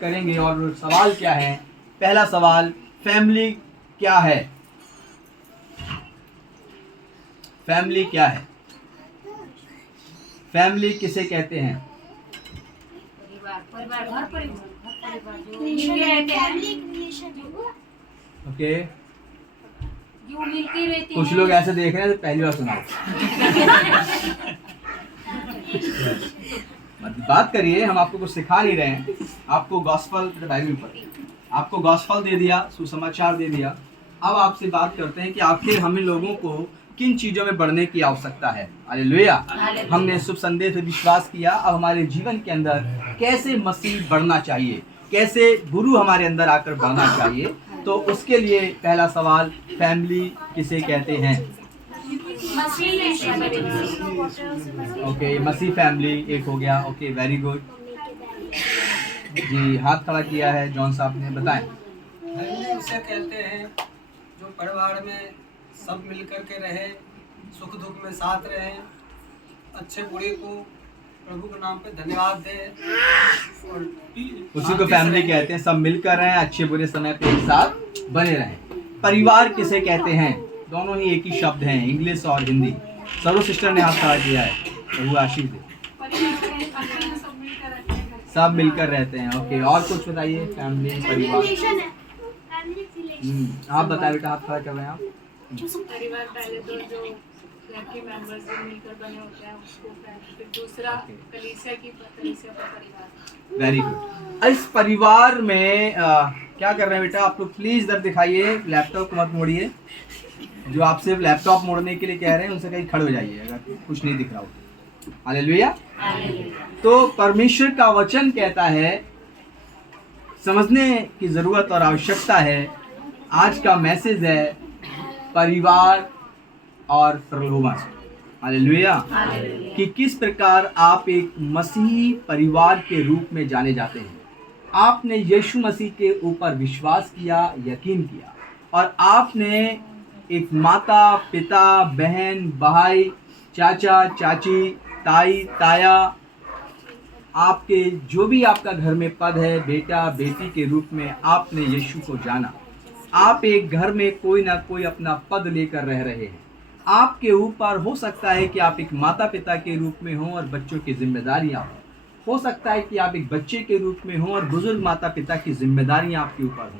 करेंगे। और सवाल क्या है? पहला सवाल, फैमिली क्या है? फैमिली क्या है? फैमिली किसे कहते हैं? ओके, कुछ लोग ऐसे देख रहे हैं तो पहली बार सुनाओ। बात करिए, हम आपको कुछ सिखा नहीं रहे हैं। आपको गॉस्पल बाइबल पर आपको गॉस्पल दे दिया, सुसमाचार दे दिया। अब आपसे बात करते हैं कि आखिर हमें लोगों को किन चीज़ों में बढ़ने की आवश्यकता है। हालेलुया। हमने शुभ संदेश में विश्वास किया। अब हमारे जीवन के अंदर कैसे मसीह बढ़ना चाहिए, कैसे गुरु हमारे अंदर आकर बढ़ना चाहिए। तो उसके लिए पहला सवाल, फैमिली किसे कहते हैं? ओके, मसीह फैमिली एक हो गया। ओके, वेरी गुड जी। हाथ खड़ा किया है जॉन साहब ने, बताएं। फैमिली उसे कहते हैं जो परिवार में सब मिलकर के रहे, सुख दुख में साथ रहे, अच्छे बुरे को प्रभु के नाम पे धन्यवाद दे और उसी को फैमिली कहते हैं। सब मिलकर रहें, अच्छे बुरे समय पे एक साथ बने रहें। परिवार किसे कहते हैं? दोनों ही एक ही शब्द हैं, इंग्लिश और हिंदी। सर्व सिस्टर ने हाथ खड़ा किया है, प्रभु आशीष दे। सब मिलकर रहते हैं। ओके, और कुछ बताइए। फैमिली, परिवार। आप बताइए बेटा, हाथ खड़ा कर रहे हैं आप। परिवार पहले तो जो घर के मेंबर्स मिलकर बने होते हैं उसको फैमिली, फिर दूसरा कलीसिया का परिवार। Very good. इस परिवार में क्या कर रहे हैं बेटा? आप लोग प्लीज इधर दिखाइए, लैपटॉप को मत मोड़िए। जो आपसे लैपटॉप मोड़ने के लिए कह रहे हैं उनसे कहीं खड़े हो जाइए अगर कुछ नहीं दिख रहा हो। हालेलुया। तो परमेश्वर का वचन कहता है, समझने की जरूरत और आवश्यकता है। आज का मैसेज है परिवार और प्रलोभन। हालेलुया। कि किस प्रकार आप एक मसीही परिवार के रूप में जाने जाते हैं। आपने यीशु मसीह के ऊपर विश्वास किया, यकीन किया, और आपने एक माता, पिता, बहन, भाई, चाचा, चाची, ताई, ताया, आपके जो भी आपका घर में पद है, बेटा, बेटी के रूप में आपने यीशु को जाना। आप एक घर में कोई ना कोई अपना पद लेकर रह रहे हैं। आपके ऊपर हो सकता है कि आप एक माता पिता के रूप में हो और बच्चों की जिम्मेदारियां हो सकता है कि आप एक बच्चे के रूप में हो और बुजुर्ग माता पिता की जिम्मेदारियां आपके ऊपर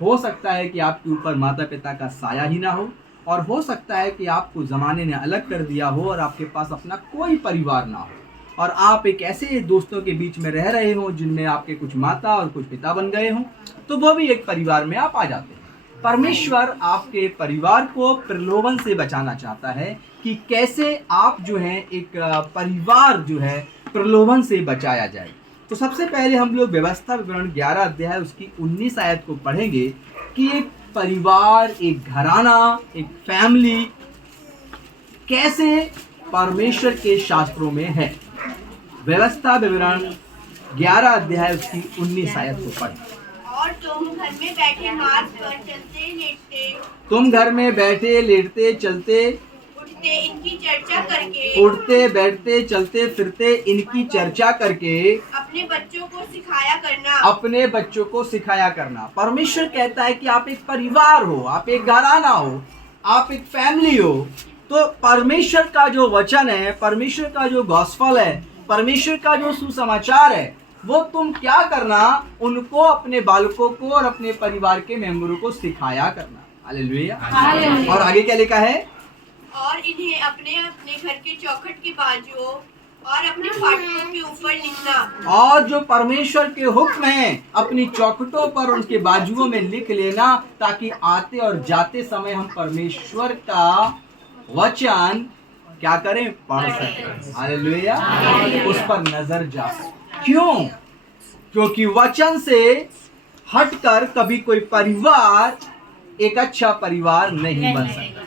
हो सकता है कि आपके ऊपर माता पिता का साया ही ना हो, और हो सकता है कि आपको ज़माने ने अलग कर दिया हो और आपके पास अपना कोई परिवार ना हो, और आप एक ऐसे दोस्तों के बीच में रह रहे हो जिनमें आपके कुछ माता और कुछ पिता बन गए हों, तो वो भी एक परिवार में आप आ जाते हैं। परमेश्वर आपके परिवार को प्रलोभन से बचाना चाहता है कि कैसे आप जो है एक परिवार जो है प्रलोभन से बचाया जाए। तो सबसे पहले हम लोग व्यवस्था विवरण 11 अध्याय उसकी 19 आयत को पढ़ेंगे कि एक परिवार, एक घराना, एक फैमिली कैसे परमेश्वर के शास्त्रों में है। व्यवस्था विवरण 11 अध्याय उसकी 19 आयत को पढ़ें। और तुम घर में बैठे हाथ पर चलते लेटते, तुम घर में बैठे लेटते चलते उठते इनकी चर्चा करके, उठते बैठते चलते फिरते इनकी चर्चा करके अपने बच्चों को सिखाया करना। अपने बच्चों को सिखाया करना। परमेश्वर कहता है कि आप एक परिवार हो, आप एक घराना हो, आप एक फैमिली हो। तो परमेश्वर का जो वचन है, परमेश्वर का जो गॉस्पेल है, परमेश्वर का जो सुसमाचार है, वो तुम क्या करना, उनको, अपने बालकों को और अपने परिवार के मेंबरों को सिखाया करना। हालेलुया। और आगे क्या लिखा है? और इन्हें अपने अपने घर के चौखट के बाजुओं और अपने फाटकों के ऊपर लिखना। और जो परमेश्वर के हुक्म हैं अपनी चौखटों पर, उनके बाजुओं में लिख लेना, ताकि आते और जाते समय हम परमेश्वर का वचन क्या करें, पढ़ सकें। हालेलुया। उस पर नजर जा सके। क्यों? क्योंकि वचन से हटकर कभी कोई परिवार एक अच्छा परिवार नहीं बन सकता।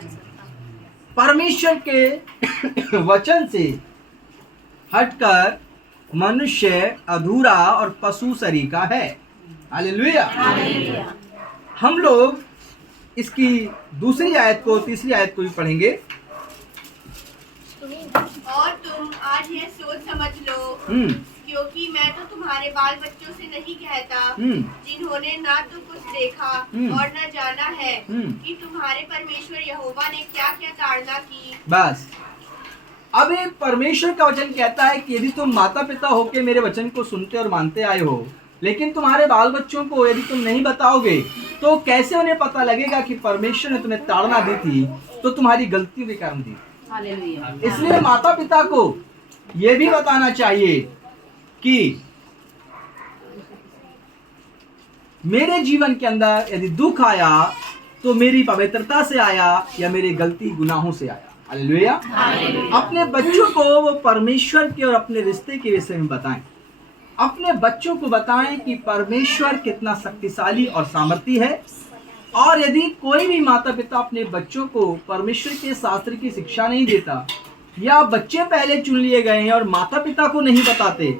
परमेश्वर के वचन से हटकर मनुष्य अधूरा और पशु सरीखा है। हालेलुया। हम लोग इसकी दूसरी आयत को, तीसरी आयत को भी पढ़ेंगे। और तुम आज यह सोच समझ लो क्योंकि मैं तो तुम्हारे बाल बच्चों से नहीं कहता, जिन्होंने ना तो कुछ देखा और न जाना है कि तुम्हारे परमेश्वर यहोवा ने क्या क्या ताड़ना की। बस अब ये परमेश्वर का वचन कहता है कि यदि तुम माता पिता होके मेरे वचन को सुनते और मानते आए हो, लेकिन तुम्हारे बाल बच्चों को यदि तुम नहीं बताओगे तो कैसे उन्हें पता लगेगा कि परमेश्वर ने तुम्हें ताड़ना दी थी तो तुम्हारी गलतियों के कारण दी। इसलिए माता पिता को यह भी बताना चाहिए कि मेरे जीवन के अंदर यदि दुख आया तो मेरी पवित्रता से आया या मेरी गलती गुनाहों से आया। हालेलुया। अपने बच्चों को वो परमेश्वर के और अपने रिश्ते के विषय में बताएं। अपने बच्चों को बताएं कि परमेश्वर कितना शक्तिशाली और सामर्थी है। और यदि कोई भी माता पिता अपने बच्चों को परमेश्वर के शास्त्र की शिक्षा नहीं देता या बच्चे पहले चुन लिए गए हैं और माता पिता को नहीं बताते,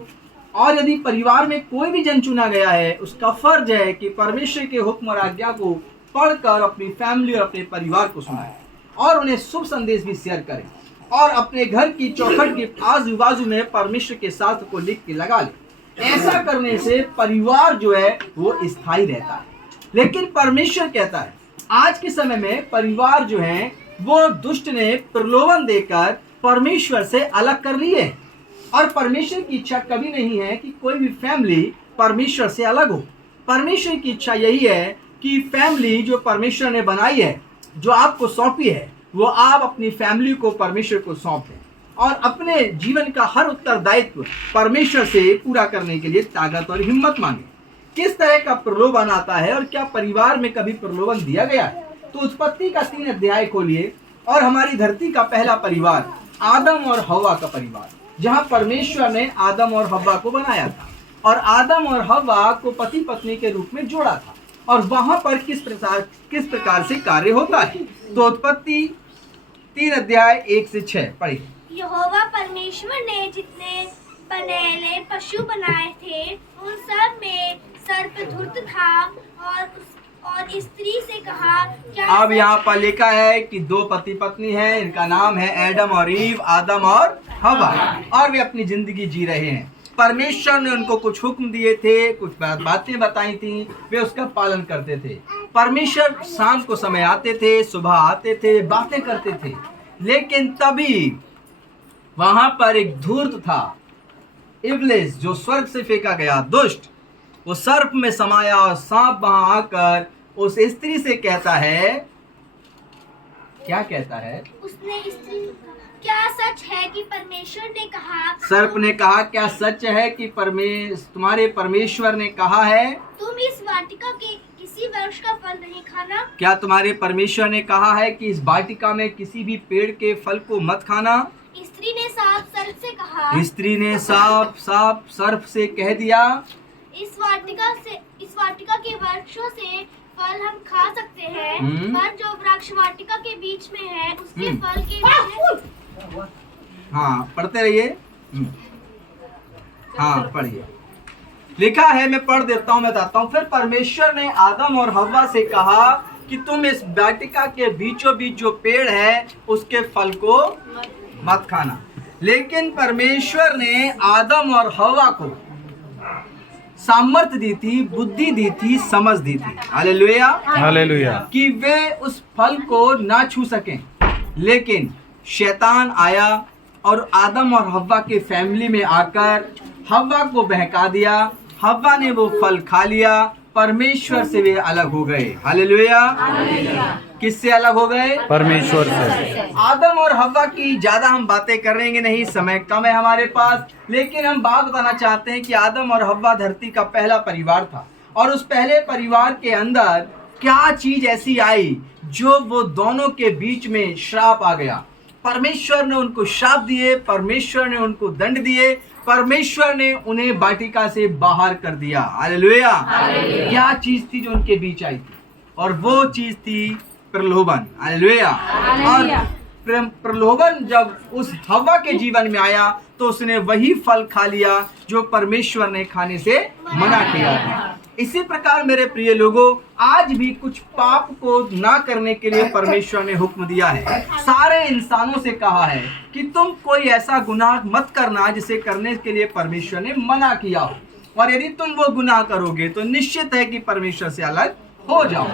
और यदि परिवार में कोई भी जन चुना गया है, उसका फर्ज है कि परमेश्वर के हुक्म और आज्ञा को पढ़कर अपनी फैमिली और अपने परिवार को सुनाए और उन्हें शुभ संदेश भी शेयर करें और अपने घर की चौखट के आजू बाजू में परमेश्वर के शास्त्र को लिख के लगा ले। ऐसा करने से परिवार जो है वो स्थायी रहता है। लेकिन परमेश्वर कहता है आज के समय में परिवार जो है वो दुष्ट ने प्रलोभन देकर परमेश्वर से अलग कर लिए, और परमेश्वर की इच्छा कभी नहीं है कि कोई भी फैमिली परमेश्वर से अलग हो। परमेश्वर की इच्छा यही है कि फैमिली जो परमेश्वर ने बनाई है, जो आपको सौंपी है, वो आप अपनी फैमिली को परमेश्वर को सौंप दें और अपने जीवन का हर उत्तरदायित्व परमेश्वर से पूरा करने के लिए ताकत और हिम्मत मांगे। किस तरह का प्रलोभन आता है और क्या परिवार में कभी प्रलोभन दिया गया है? तो उत्पत्ति का 3 अध्याय खोलिए और हमारी धरती का पहला परिवार आदम और हव्वा का परिवार, जहां परमेश्वर ने आदम और हव्वा को बनाया था और आदम और हव्वा को पति पत्नी के रूप में जोड़ा था, और वहां पर किस प्रकार से कार्य होता है। तो उत्पत्ति 3 अध्याय 1 से 6 पढ़िए। यहोवा परमेश्वर ने जितने पनेले पशु बनाए थे उन सब में सर्प धूर्त था, और स्त्री से कहा क्या अब यहाँ पर लिखा है कि 2 पति पत्नी हैं, इनका नाम है एडम और ईव, आदम और हव्वा, और वे अपनी जिंदगी जी रहे हैं। परमेश्वर ने उनको कुछ हुक्म दिए थे, कुछ बातें बताई थी, वे उसका पालन करते थे। परमेश्वर शाम को समय आते थे, सुबह आते थे, बातें करते थे, लेकिन तभी वहां पर एक धूर्त था, इब्लिस, जो स्वर्ग से फेंका गया दुष्ट, वो सर्प में समाया और सांप वहां आकर उस स्त्री से कहता है, क्या कहता है? उसने स्त्री क्या सच है कि परमेश्वर ने कहा, सर्प ने कहा क्या सच है कि तुम्हारे परमेश्वर ने कहा है तुम इस वाटिका के किसी वृक्ष का फल नहीं खाना? क्या तुम्हारे परमेश्वर ने कहा है कि इस वाटिका में किसी भी पेड़ के फल को मत खाना? स्त्री ने सर्प से कहा, स्त्री ने सर्प से कह दिया, इस वाटिका के वृक्षों से फल हम खा सकते हैं, पर जो वृक्ष वाटिका के बीच में है उसके फल के विषय। हाँ पढ़ते रहिए। हाँ पढ़िए। लिखा है, मैं पढ़ देता हूँ, मैं बताता हूँ। फिर परमेश्वर ने आदम और हव्वा से कहा कि तुम इस वाटिका के बीचों बीच जो पेड़ है उसके फल को मत खाना। लेकिन परमेश्वर ने आदम और हव्वा को सामर्थ्य दी थी, बुद्धि दी थी, समझ दी थी, हालेलुया हालेलुया, कि वे उस फल को ना छू सकें। लेकिन शैतान आया और आदम और हव्वा के फैमिली में आकर हव्वा को बहका दिया। हव्वा ने वो फल खा लिया, परमेश्वर से वे अलग हो गए। हालेलुया। किससे अलग हो गए? परमेश्वर से। आदम और हव्वा की ज्यादा हम बातें करेंगे नहीं, समय कम है हमारे पास, लेकिन हम बात बताना चाहते हैं कि आदम और हव्वा धरती का पहला परिवार था, और उस पहले परिवार के अंदर क्या चीज ऐसी आई जो वो दोनों के बीच में श्राप आ गया। परमेश्वर ने उनको श्राप दिए, परमेश्वर ने उनको दंड दिए, परमेश्वर ने उन्हें वाटिका से बाहर कर दिया। हालेलुया। क्या चीज थी जो उनके बीच आई थी? और वो चीज थी प्रलोभन। हालेलुया। और प्रलोभन जब उस हव्वा के जीवन में आया तो उसने वही फल खा लिया जो परमेश्वर ने खाने से मना किया था। इसी प्रकार मेरे प्रिय लोगों, आज भी कुछ पाप को ना करने के लिए परमेश्वर ने हुक्म दिया है। सारे इंसानों से कहा है कि तुम कोई ऐसा गुनाह मत करना जिसे करने के लिए परमेश्वर ने मना किया हो, और यदि तुम वो गुनाह करोगे तो निश्चित है कि परमेश्वर से अलग हो जाओ।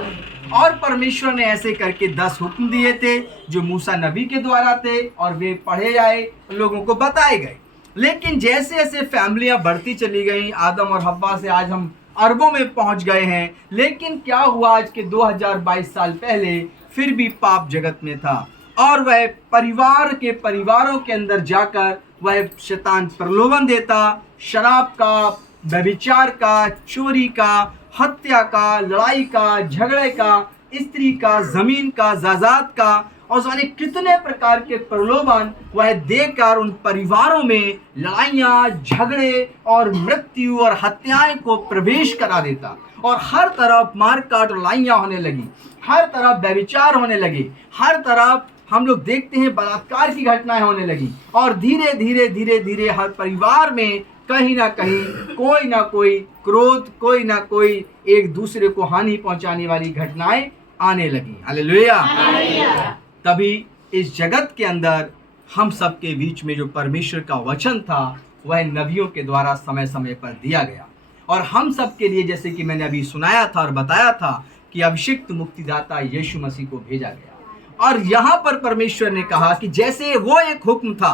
और परमेश्वर ने ऐसे करके 10 हुक्म दिए थे जो मूसा नबी के द्वारा थे, और वे पढ़े जाए, लोगों को बताए गए। लेकिन जैसे जैसे फैमिलियां बढ़ती चली गई, आदम और हव्वा से आज हम अरबों में पहुंच गए हैं। लेकिन क्या हुआ, आज के 2022 साल पहले फिर भी पाप जगत में था, और वह परिवारों के अंदर जाकर वह शैतान प्रलोभन देता, शराब का, व्यभिचार का, चोरी का, हत्या का, लड़ाई का, झगड़े का, स्त्री का, जमीन का, जायदाद का, और जाने कितने प्रकार के प्रलोभन वह देकर उन परिवारों में लड़ाइयाँ, झगड़े और मृत्यु और हत्याएं को प्रवेश करा देता। और हर तरफ मारकाट, लड़ाइयाँ होने लगी, हर तरफ व्यभिचार होने लगे, हर तरफ हम लोग देखते हैं बलात्कार की घटनाएं होने लगी, और धीरे धीरे हर परिवार में कहीं ना कहीं कोई ना कोई क्रोध, कोई ना कोई एक दूसरे को हानि पहुंचाने वाली घटनाएं आने लगी। हालेलुया। तभी इस जगत के अंदर हम सब के बीच में जो परमेश्वर का वचन था वह नबियों के द्वारा समय समय पर दिया गया, और हम सब के लिए, जैसे कि मैंने अभी सुनाया था और बताया था, कि अभिषिक्त मुक्तिदाता यीशु मसीह को भेजा गया। और यहाँ पर परमेश्वर ने कहा कि जैसे वो एक हुक्म था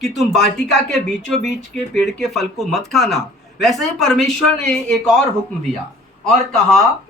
कि तुम वाटिका के बीचों बीच के पेड़ के फल को मत खाना, वैसे ही परमेश्वर ने एक और हुक्म दिया और कहा,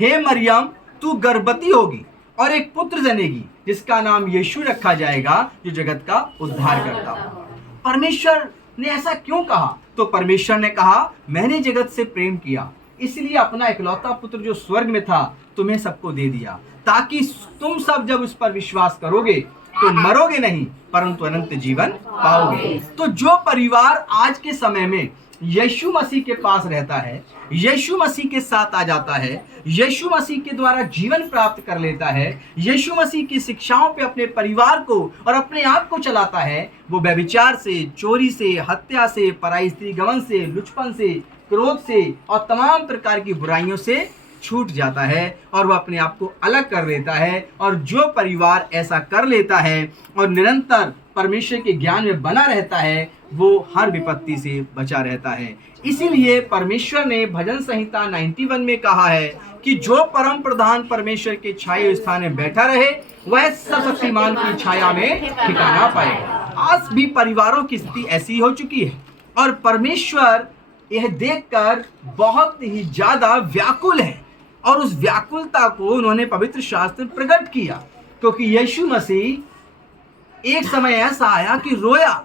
हे मरियम, तू गर्भवती होगी और एक पुत्र जनेगी, जिसका नाम यीशु रखा जाएगा, जो जगत का उद्धार करता होगा। परमेश्वर ने ऐसा क्यों कहा? तो परमेश्वर ने कहा, मैंने जगत से प्रेम किया, इसलिए अपना इकलौता पुत्र जो स्वर्ग में था तुम्हें सबको दे दिया, ताकि तुम सब जब उस पर विश्वास करोगे तो मरोगे नहीं, परंतु अनंत जीवन पाओगे। तो जो परिवार आज के समय में यीशु मसीह के पास रहता है, यीशु मसीह के साथ आ जाता है, यीशु मसीह के द्वारा जीवन प्राप्त कर लेता है, यीशु मसीह की शिक्षाओं पे अपने परिवार को और अपने आप को चलाता है, वो व्यभिचार से, चोरी से, हत्या से, पराई स्त्री गमन से, लुचपन से, क्रोध से और तमाम प्रकार की बुराइयों से छूट जाता है, और वह अपने आप को अलग कर लेता है। और जो परिवार ऐसा कर लेता है और निरंतर परमेश्वर के ज्ञान में बना रहता है, वो हर विपत्ति से बचा रहता है। इसीलिए परमेश्वर ने भजन संहिता 91 में कहा है कि जो परम प्रधान परमेश्वर के छाये स्थान में बैठा रहे, वह सर्वशक्तिमान की छाया में ठिकाना पाएगा। आज भी परिवारों की स्थिति ऐसी हो चुकी है, और परमेश्वर यह देखकर बहुत ही ज्यादा व्याकुल है, और उस व्याकुलता को उन्होंने पवित्र शास्त्र में प्रकट किया, क्योंकि यीशु मसीह एक समय ऐसा आया कि रोया,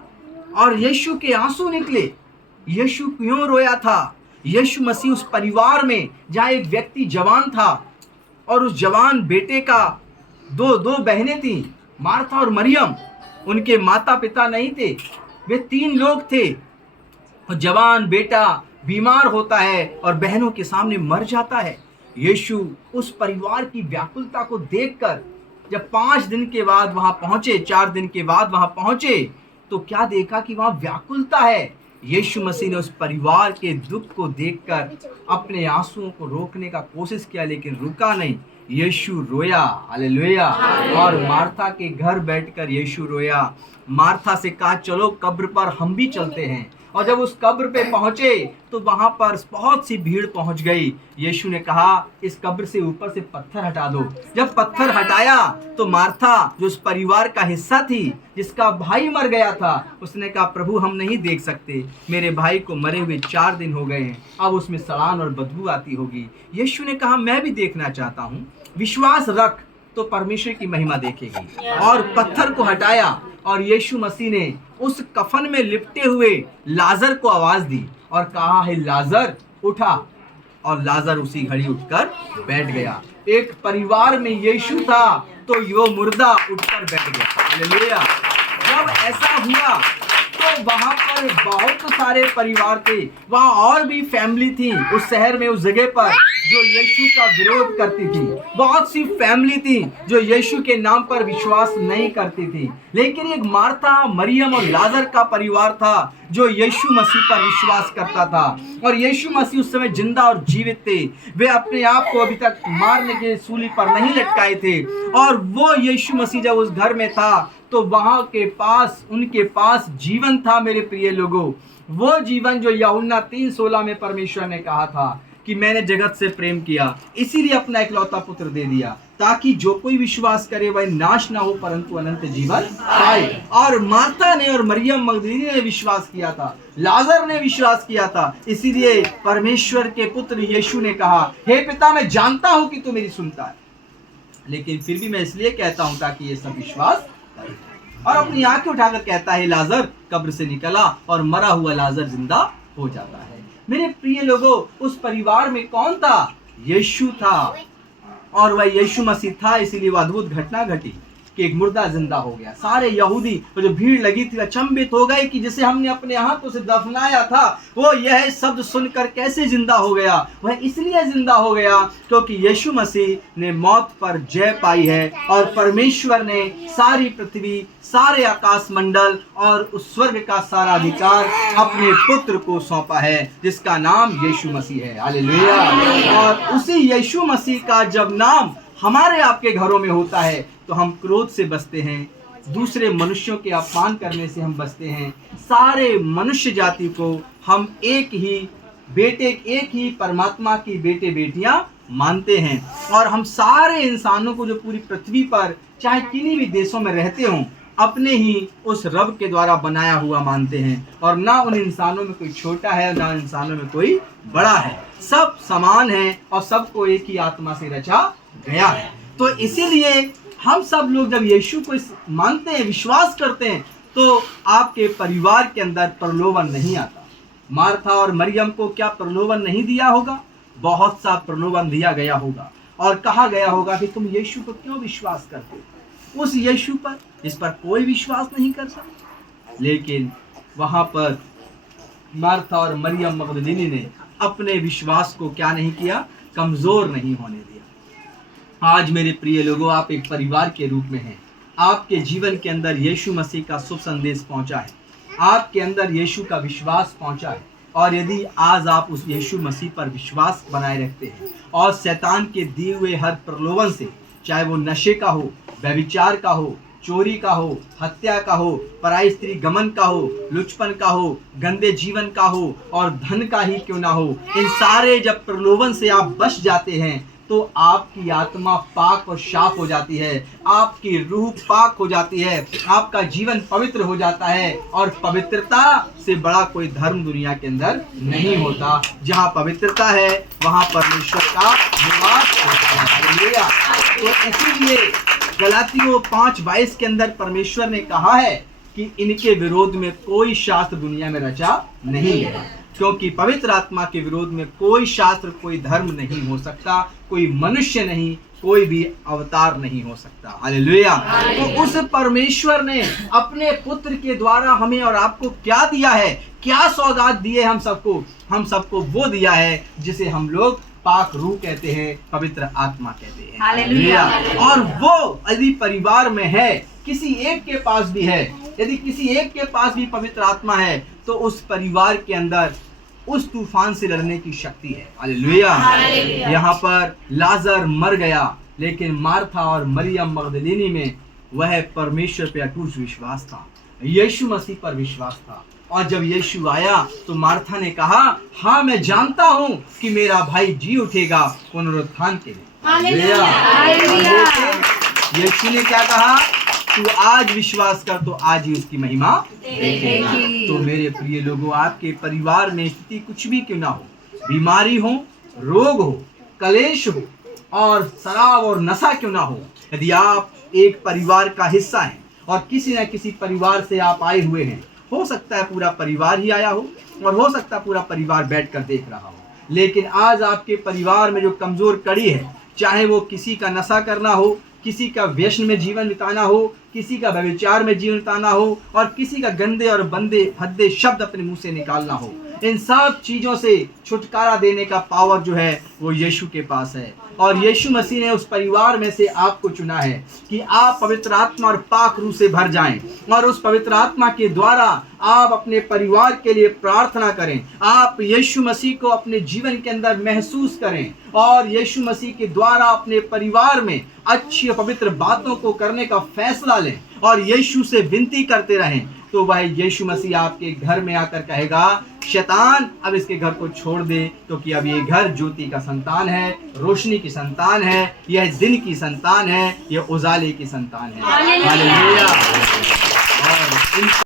और यीशु के आंसू निकले। यीशु क्यों रोया था? यीशु मसीह उस परिवार में जहाँ एक व्यक्ति जवान था, और उस जवान बेटे का दो बहनें थीं, मार्था और मरियम। उनके माता पिता नहीं थे, वे 3 लोग थे। और जवान बेटा बीमार होता है और बहनों के सामने मर जाता है। यीशु उस परिवार की व्याकुलता को देखकर जब 5 दिन के बाद वहां पहुंचे, 4 दिन के बाद वहां पहुंचे, तो क्या देखा कि वहां व्याकुलता है। यीशु मसीह ने उस परिवार के दुख को देखकर अपने आंसुओं को रोकने का कोशिश किया, लेकिन रुका नहीं। यीशु रोया। हालेलुया। और मार्था के घर बैठकर यीशु रोया। मार्था से कहा, चलो कब्र पर हम भी चलते हैं। और जब उस कब्र पे पहुंचे तो वहां पर बहुत सी भीड़ पहुंच गई। यीशु ने कहा, इस कब्र से ऊपर से पत्थर हटा दो। जब पत्थर हटाया तो मार्था, जो उस परिवार का हिस्सा थी, जिसका भाई मर गया था, उसने कहा, प्रभु हम नहीं देख सकते, मेरे भाई को मरे हुए 4 दिन हो गए हैं, अब उसमें सड़ान और बदबू आती होगी। यीशु ने कहा, मैं भी देखना चाहता हूँ, विश्वास रख तो परमेश्वर की महिमा देखेगी। और पत्थर को हटाया, और यीशु मसीह ने उस कफन में लिपटे हुए लाजर को आवाज दी और कहा, है लाजर उठा। और लाजर उसी घड़ी उठकर बैठ गया। एक परिवार में यीशु था तो वो मुर्दा उठकर बैठ गया। हालेलुया। जब ऐसा हुआ तो वहां पर बहुत सारे परिवार थे, वहां और भी फैमिली थी उस शहर में, उस जगह पर, जो यीशु का विरोध करती थी। बहुत सी फैमिली थी जो यीशु के नाम पर विश्वास नहीं करती थी। लेकिन एक मार्था, मरियम और लाजर का परिवार था जो यीशु मसीह पर विश्वास करता था, और यीशु मसीह उस समय जिंदा और जीवित थे। वे अपने आप को अभी तक मारने के सूली पर नहीं लटकाए थे, और वो यीशु मसीह जब उस घर में था तो वहाँ के पास उनके पास जीवन था। मेरे प्रिय लोगों, वो जीवन जो यूहन्ना 3:16 में परमेश्वर ने कहा था कि मैंने जगत से प्रेम किया, इसीलिए अपना इकलौता पुत्र दे दिया, ताकि जो कोई विश्वास करे वह नाश ना हो परंतु अनंत जीवन पाए। और मार्था ने और मरियम मगदलीनी ने विश्वास किया था, लाजर ने विश्वास किया था। इसीलिए परमेश्वर के पुत्र यीशु ने कहा, हे पिता, मैं जानता हूं कि तू मेरी सुनता है, लेकिन फिर भी मैं इसलिए कहता हूं ताकि ये सब विश्वास करें। और अपनी आंखें उठाकर कहता है, लाजर कब्र से निकला, और मरा हुआ लाजर जिंदा हो जाता है। मेरे प्रिय लोगों, उस परिवार में कौन था? यीशु था, और वह यीशु मसीह था। इसीलिए वह अद्भुत घटना घटी कि एक मुर्दा जिंदा हो गया। सारे यहूदी और जो भीड़ लगी थी अचंभित हो गए कि जिसे हमने अपने हाथों से दफनाया था वो यह शब्द सुनकर कैसे जिंदा हो गया। वह इसलिए जिंदा हो गया क्योंकि यीशु मसीह ने मौत पर जय पाई है, और परमेश्वर ने सारी पृथ्वी, सारे आकाश मंडल और उस स्वर्ग का सारा अधिकार अपने पुत्र को सौंपा है, जिसका नाम यीशु मसीह है। हालेलुया। और उसी यीशु मसीह का जब नाम हमारे आपके घरों में होता है तो हम क्रोध से बचते हैं, दूसरे मनुष्यों के अपमान करने से हम बचते हैं। सारे मनुष्य जाति को हम एक ही परमात्मा की बेटे बेटियां मानते हैं, और हम सारे इंसानों को जो पूरी पृथ्वी पर चाहे किन्हीं भी देशों में रहते हों अपने ही उस रब के द्वारा बनाया हुआ मानते हैं। और ना उन इंसानों में कोई छोटा है, ना इंसानों में कोई बड़ा है, सब समान है और सबको एक ही आत्मा से रचा गया है। तो इसीलिए हम सब लोग जब यीशु को मानते हैं, विश्वास करते हैं, तो आपके परिवार के अंदर प्रलोभन नहीं आता। मार्था और मरियम को क्या प्रलोभन नहीं दिया होगा? बहुत सा प्रलोभन दिया गया होगा, और कहा गया होगा कि तुम यीशु को क्यों विश्वास करते हो? उस यीशु पर, इस पर कोई विश्वास नहीं कर सकता। लेकिन वहां पर मार्था और मरियम मगदलीनी ने अपने विश्वास को क्या नहीं किया? कमजोर नहीं होने दिया। आज मेरे प्रिय लोगों, आप एक परिवार के रूप में हैं। आपके जीवन के अंदर यीशु मसीह का शुभ संदेश पहुंचा है, आपके अंदर यीशु का विश्वास पहुंचा है, और यदि आज आप उस यीशु मसीह पर विश्वास बनाए रखते हैं और शैतान के दिए हुए हर प्रलोभन से, चाहे वो नशे का हो, व्यभिचार का हो, चोरी का हो, हत्या का हो, पराई स्त्री गमन का हो, लुचपन का हो, गंदे जीवन का हो, और धन का ही क्यों ना हो, इन सारे जब प्रलोभन से आप बच जाते हैं तो आपकी आत्मा पाक और साफ हो जाती है, आपकी रूह पाक हो जाती है, आपका जीवन पवित्र हो जाता है। और पवित्रता से बड़ा कोई धर्म दुनिया के अंदर नहीं होता। जहाँ पवित्रता है वहाँ परमेश्वर का निवास होता है। हालेलुया। तो इसीलिए गलातियों 5:22 के अंदर परमेश्वर ने कहा है कि इनके विरोध में कोई शास्त्र दुनिया में रचा नहीं गया, क्योंकि पवित्र आत्मा के विरोध में कोई शास्त्र, कोई धर्म नहीं हो सकता, कोई मनुष्य नहीं, कोई भी अवतार नहीं हो सकता। हालेलुया। तो उस परमेश्वर ने अपने पुत्र के द्वारा हमें और आपको क्या दिया है? क्या सौगात दी है हम सबको? हम सबको वो दिया है जिसे हम लोग पाक रूह कहते हैं, पवित्र आत्मा कहते हैं। हालेलुया। और वो यदि परिवार में है, किसी एक के पास भी है, यदि किसी एक के पास भी पवित्र आत्मा है, तो उस परिवार के अंदर उस तूफान से लड़ने की शक्ति है। हालेलुया। यहाँ पर लाजर मर गया, लेकिन मार्था और मरियम मगदलीनी में वह परमेश्वर पे अटूट विश्वास था, यीशु मसीह पर विश्वास था। और जब यीशु आया तो मार्था ने कहा, हाँ मैं जानता हूँ कि मेरा भाई जी उठेगा पुनरुत्थान के लिए। यीशु ने क्या कहा? तू आज विश्वास कर तो आज ही उसकी महिमा देखेगी। तो मेरे प्रिय लोगों, आपके परिवार में स्थिति कुछ भी क्यों ना हो, बीमारी हो, रोग हो, कलेश हो, और शराब और नशा क्यों ना हो, यदि आप एक परिवार का हिस्सा हैं और किसी न किसी परिवार से आप आए हुए हैं, हो सकता है पूरा परिवार ही आया हो और हो सकता है पूरा परिवार बैठकर देख रहा हो, लेकिन आज आपके परिवार में जो कमजोर कड़ी है, चाहे वो किसी का नशा करना हो, किसी का व्यसन में जीवन बिताना हो, किसी का व्यभिचार में जीवन बिताना हो, और किसी का गंदे और भद्दे शब्द अपने मुंह से निकालना हो, इन सब चीज़ों से छुटकारा देने का पावर जो है वो यीशु के पास है। और यीशु मसीह ने उस परिवार में से आपको चुना है कि आप पवित्र आत्मा और पाक रूह से भर जाएं और उस पवित्र आत्मा के द्वारा आप अपने परिवार के लिए प्रार्थना करें। आप यीशु मसीह को अपने जीवन के अंदर महसूस करें और यीशु मसीह के द्वारा अपने परिवार में अच्छी और पवित्र बातों को करने का फैसला लें और यीशु से विनती करते रहें। तो वह यीशु मसीह आपके घर में आकर कहेगा, शैतान अब इसके घर को छोड़ दे, क्योंकि अब ये घर ज्योति का संतान है, रोशनी की संतान है, यह दिन की संतान है, यह उजाले की संतान है। हालेलुया। और